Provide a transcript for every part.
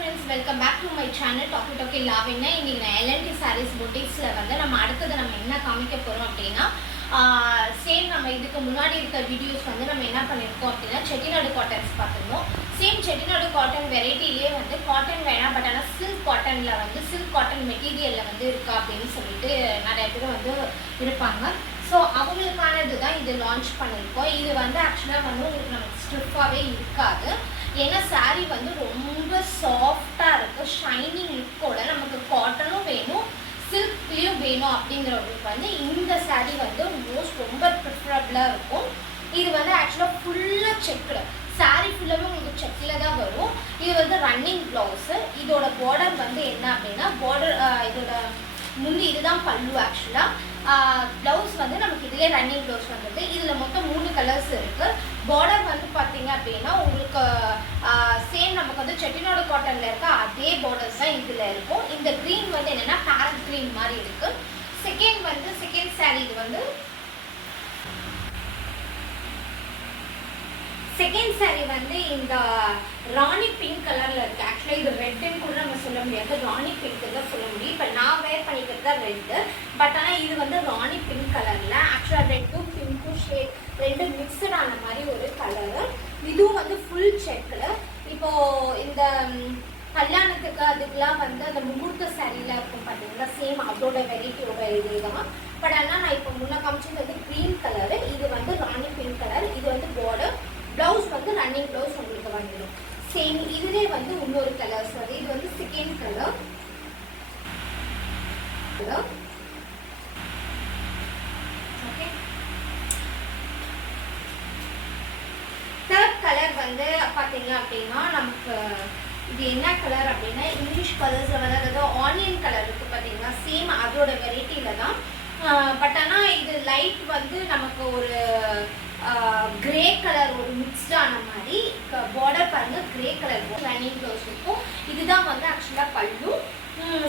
friends, welcome back to my channel Talkie Lavanya. இன்னைக்கு நான் LNT Sarees Boutiquesல வந்து நம்ம அடுத்து நம்ம என்ன காமிக்க போறோம் அப்படினா சேம் நம்ம இதுக்கு முன்னாடி இருக்க வீடியோஸ் வந்து நம்ம என்ன பண்ணிருக்கோம் அப்படினா செட்டிநாடு காட்டன்ஸ் பார்த்திருந்தோம். சேம் செட்டிநாடு காட்டன் வெரைட்டிலே வந்து காட்டன் வேணாம் பட் ஆனா சில்க் காட்டன்ல வந்து சில்க் காட்டன் மெட்டீரியல்ல வந்து இருக்கா அப்படினு சொல்லிட்டு நிறைய பேர் வந்து இருப்பாங்க. ஸோ அவங்களுக்கானது தான் இது லான்ச் பண்ணியிருக்கோம். இது வந்து ஆக்சுவலாக வந்து உங்களுக்கு நமக்கு ஸ்டிஃபாகவே இருக்காது. ஏன்னா சாரீ வந்து ரொம்ப சாஃப்டாக இருக்குது, ஷைனிங் லுக்கோட நமக்கு காட்டனும் வேணும் சில்க்லேயும் வேணும் அப்படிங்கிறவங்களுக்கு வந்து இந்த சாரீ வந்து ரொம்ப ப்ரிஃபரபிளாக இருக்கும். இது வந்து ஆக்சுவலாக ஃபுல்லாக செக்கில் சாரீ ஃபுல்லாகவே உங்களுக்கு செக்கில் தான் வரும். இது வந்து ரன்னிங் ப்ளவுஸு. இதோட பார்டர் வந்து என்ன அப்படின்னா பார்டர் இதோட முந்தி இதுதான் பல்லு. ஆக்சுவலாக ப்ளவுஸ் வந்து நமக்கு இதிலே ரன்னிங் ப்ளவுஸ் வந்துட்டு இதில் மொத்தம் 3 கலர்ஸ் இருக்குது. பார்டர் வந்து பார்த்தீங்க அப்படின்னா உங்களுக்கு சேம் நமக்கு வந்து செட்டிநாடு காட்டனில் இருக்க அதே பார்டர்ஸ் தான் இதில் இருக்கும். இந்த க்ரீன் வந்து என்னென்னா பேரட் க்ரீன் மாதிரி இருக்குது. செகண்ட் சாரீ இது வந்து செகண்ட் சாரீ வந்து இந்த ராணி பிங்க் கலரில் இருக்குது. ஆக்சுவலாக இது ரெட்டுன்னு கூட நம்ம சொல்ல முடியாது, ராணி பிங்க் தான் சொல்ல முடியும். இப்போ நான் வேர் பண்ணிக்கிறது தான் ரெட்டு, பட் ஆனால் இது வந்து ராணி பிங்க் கலரில் ஆக்சுவலாக ரெட்டும் பிங்க்கும் ஷேட் ரெண்டு மிக்சடான மாதிரி ஒரு கலரு. இதுவும் வந்து ஃபுல் செக்கில். இப்போது இந்த கல்யாணத்துக்கு அதுக்கெலாம் வந்து அந்த முகூர்த்த சாரீலாம் இருக்கும் பார்த்தீங்களா, சேம் அதோட வெரைட்டியோட இது தான். பட் ஆனால் நான் இப்போ முன்னே காமிச்சது வந்து க்ரீன் கலரு, இது வந்து ராணி பிங்க் கலர். இது வந்து பார்டர் ப்ளவுஸ் வந்து ரன்னிங் ப்ளவுஸ் உங்களுக்கு வந்துடும். சேம் இதுவே வந்து இன்னொரு கலர்ஸ் வருது. இது வந்து second colour. Okay, third colour வந்து பார்த்தீங்க அப்படின்னா நமக்கு இது என்ன கலர் அப்படின்னா இங்கிலீஷ் கலர்ஸில் வந்து அதாவது ஆனியன் கலர் இருக்குது பார்த்தீங்கன்னா, சேம் அதோட வெரைட்டியில் தான். பட் ஆனால் இது லைட் வந்து நமக்கு ஒரு கிரே கலர் ஒரு மிக்ஸ்டான மாதிரி பார்டர் பாருங்க, கிரே கலர் ரன்னிங் ப்ளவுஸ் இருக்கும். இதுதான் வந்து ஆக்சுவலாக பல்லு.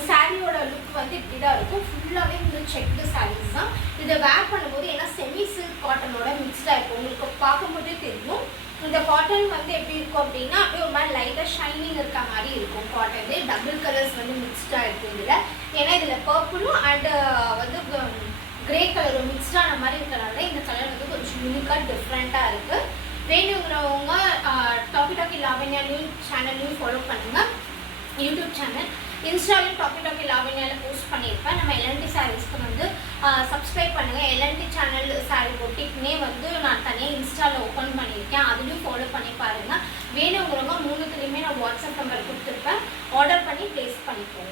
சாரியோட லுக் வந்து இப்படி தான் இருக்கும். ஃபுல்லாகவே இந்த செக்டு சாரீஸ் தான். இதை வேர் பண்ணும்போது ஏன்னா செமி சில்க் காட்டனோட மிக்ஸ்டாக இருக்கும். உங்களுக்கு பார்க்கும்போதே தெரியும் இந்த காட்டன் வந்து எப்படி இருக்கும் அப்படின்னா அப்படியே ஒரு மாதிரி லைட்டாக ஷைனிங் இருக்க மாதிரி இருக்கும். காட்டனே டபுள் கலர்ஸ் வந்து மிக்ஸ்டாக இருக்கும் இதில். ஏன்னா இதில் பர்பிளும் அண்டு வந்து கிரே கலரும் மிக்ஸ்டான மாதிரி இருக்கிறனால இந்த கலர் வந்து கொஞ்சம் யூனிக்காக டிஃப்ரெண்ட்டாக இருக்குது. வேணுங்கிறவங்க டாக்கி லாவண்யா சேனல்லையும் ஃபாலோ பண்ணுங்கள். யூடியூப் சேனல் இன்ஸ்டாலையும் டாக்கி லாவண்யாவில் போஸ்ட் பண்ணியிருப்பேன். நம்ம LNT சாரீஸ்க்கு வந்து சப்ஸ்கிரைப் பண்ணுங்கள். LNT சேனல் சாரீ பொட்டிக்னே வந்து நான் தனியாக இன்ஸ்டாவில் ஓப்பன் பண்ணியிருக்கேன், அதுலேயும் ஃபாலோ பண்ணி பாருங்கள். வேணுங்கிறவங்க 3த்துலேயுமே நான் வாட்ஸ்அப் நம்பர் கொடுத்துருப்பேன், ஆர்டர் பண்ணி ப்ளேஸ் பண்ணிக்கோங்க.